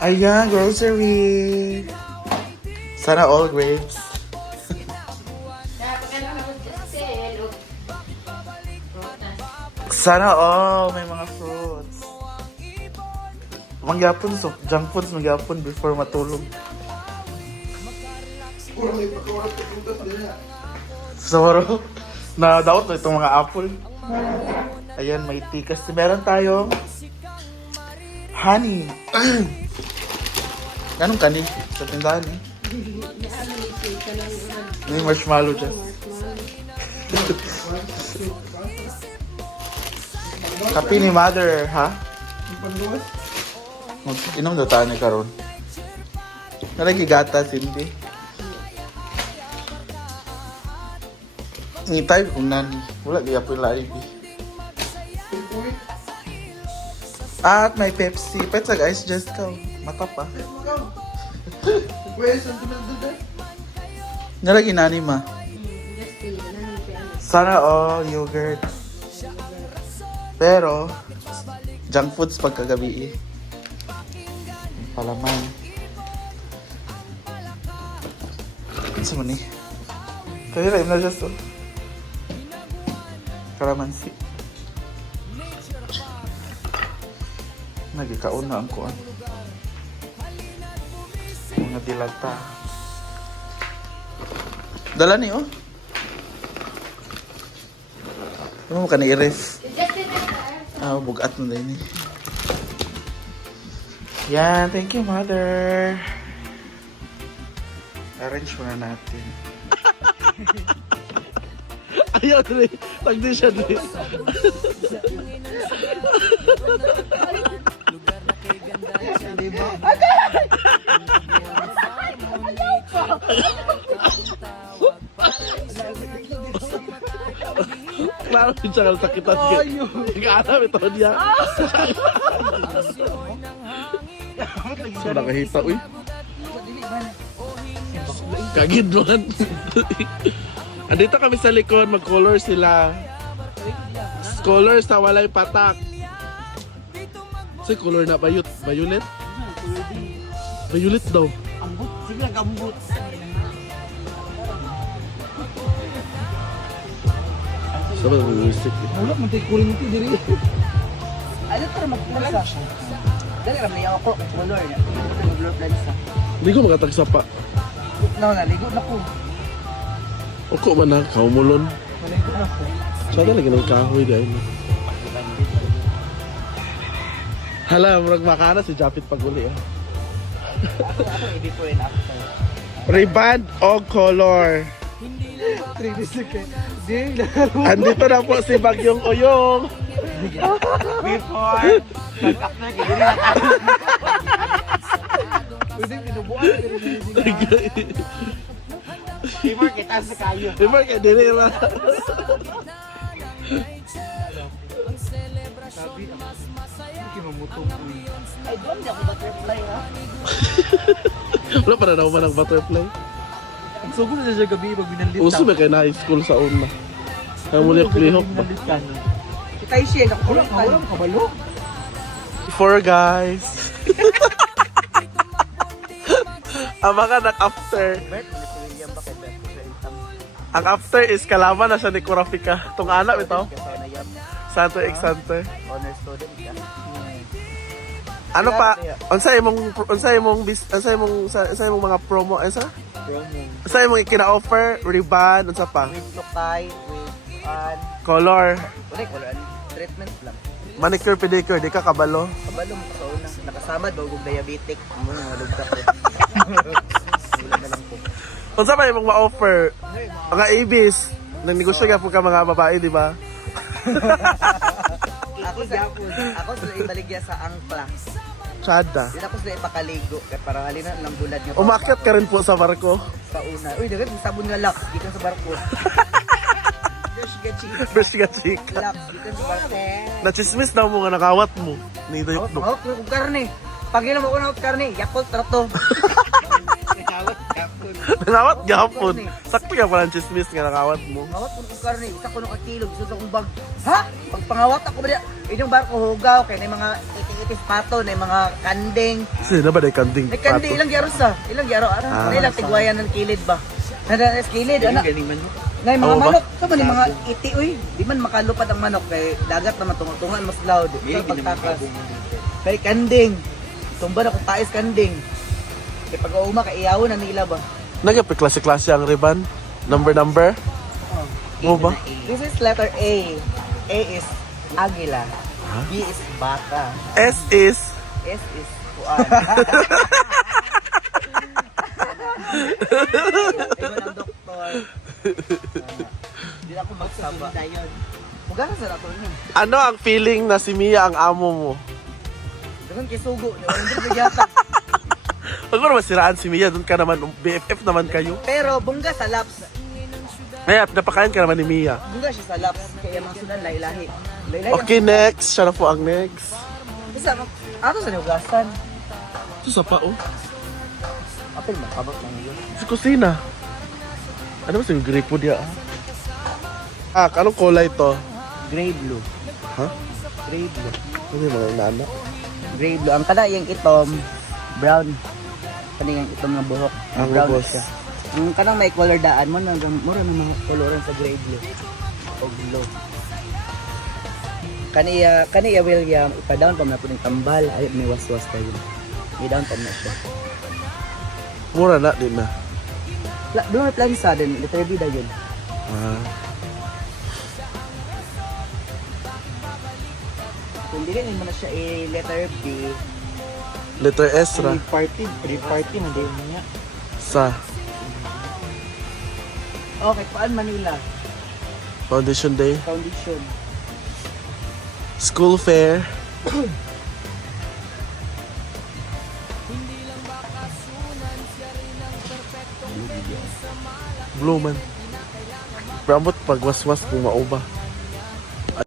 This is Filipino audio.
Ayan, grocery. Sana all grapes. Sana all may mga fruits. Magyapon so, junk foods magyapon before matulog. Soro. Na daot na itong mga apple. Ayan, may tea kasi meron tayong honey. Anong kani? Sa tindahan eh. May marshmallow dyan. Kape ni mother, ha? Inom na tayo ni karon. Nalagi gatas, hindi. Ngitay kung nani. Wala kaya po yung live. At may Pepsi. Petsa guys, just go. Mata pa. Nalagi nani ma. Sana all yogurt. Pero, junk foods pagkagabi eh. Palaman. Ano mo ni? Kaya rin na just oh. Kalamansi. Nagikaon na ang kuan. Mga dilata. Dala ni oh. Ano mo ka na-i-ref? Bugat mo din eh. Yan, thank you mother. Arrange muna natin. Ayaw rin. Tagdi siya rin. Klaro din siya sakitan ka. Nag-aalam ito niya. So nakahita, uy. Kagid man. Andito kami sa likod, mag-color sila. Color sa walay patak. Say color na violet? Violet daw. Ambot, sige nag-ambot. Saan ba mag-realistic? Wala, mantay kurin ito diri. Ano tara magpulsa? Dali ramay ako color. Ito yung blur plansa. Hindi ko makatagsapa. Naligo na ko. Ako man na, kaumulon. Naligo na ko. Siya talaga ng kahoy dahil. Hala, murag makana si Japit paguli ah. Ako, hindi po rin after. Reband o color. 3 days ago. Hindi, Andito na po si Bagyong Uyong. before. After, hindi na pwede pinubuan. Before kita sa kayo. Di ba kaya dili ba? Sabi, hindi mamutong ko eh. Ay, doon niya ako butterfly ha? Wala pa na naman ng butterfly. Ang sugo na siya gabi pag binalit Uso ba kayo na high school sa una? Kaya muli klihok ba? Kita yung siya, nakakulang ka. Walang kabalo. Four guys. Ang mga nag-after. Ang after is kalaman na siya ni Kurafika. Itong anak ito. Santo Exante. Honor student ka. Ano pa? Unsa imong mga promo? Unsa? Promo. Unsa imong kina-offer? Ribbon, unsa pa? With tukay, with Color. wala, treatment lang. Manicure, pedicure, di ka kabalo. Kabalo mo sa una. Nakasamad, bagong diabetic. Mga lugda ko. Wala na lang po. Unsa pa imong ma-offer? Mga ibis. Nagnegosyo ka po ka mga babae, di ba? Ako sa ibaligya sa angkla. Chada. Din ako sa ipakaligo. Kaya para halina ng bulan niyo. Umakyat ka rin po sa barko. Sa una. Uy, dagat sabon nga laks. Dito sa barko. Fresh gachi. Fresh ka chika. Laks. Dito sa barko. Nachismis daw mo nga nakawat mo. Ni Dayok Dok. Mahot ko karne. Pag ilang ako na karne, Yakult trato. Nakawat gahapon. Sakto ka pala ang chismis nga nakawat mo. Mahot ko karne, isa ko nung kakilog, isa sa kong bag. Ha? Pag pangawat ako ba niya? Inyong barko hugaw, kaya na mga itis pato, na mga kanding. Sino ba na kanding May kandi, pato? ilang gyaro sa? Ilang gyaro? Ano? Ah. Ilang tigwayan ng kilid ba? Nada sa kilid, anak. Ngay mga Oo ba? manok, sa ni mga iti uy, di man makalupad ang manok kay dagat naman tungan mas loud. Sa pagtakas. Kay kanding. Tumba na kung tais kanding. Kay pag uuma kay iyaw na nila ba? Nagapit klase-klase ang ribbon? Number? Mo ba? This is letter A. A is agila. B is baka. S is S is kuan. Ito ng doktor. Hindi na ako magsaba. Magana sa rato niya. ano ang feeling na si Mia ang amo mo? Dagan kay sugo. Hindi ko yata. Huwag mo naman siraan si Mia, doon ka naman, BFF naman kayo. Pero bungga sa laps. Kaya napakain ka naman ni Mia. Bungga siya sa laps. Kaya mga sunan lahi-lahi. Lahi-lahi. Okay, next. Siya na po ang next. Isa, ato sa nugasan. Ito sa pao. Apil man, kabak lang yun. Sa kusina. Ano ba yung gripo diya? Anong kulay to? Gray blue. Ha? Gray blue. Ano yung mga inaanak? Gray blue. Ang kada yung itom, brown. Kani yung itom ng buhok. Ang brown ubos. siya. Ang kanang may color daan mo, mura na mga coloran sa gray blue. O blue. Kaniya William, ipa-down pa na po ng tambal. Ay, may waswas tayo. I-down pa na siya. Mura na din na. Doon may plan sa din. Letter B na yun. Kung hindi rin mo na siya letter B, Letter S ra. Pre-party na din niya. Sa Okay, paan Manila? Foundation Day. Foundation. School fair. Blue man. Prambot pag waswas kung mauba.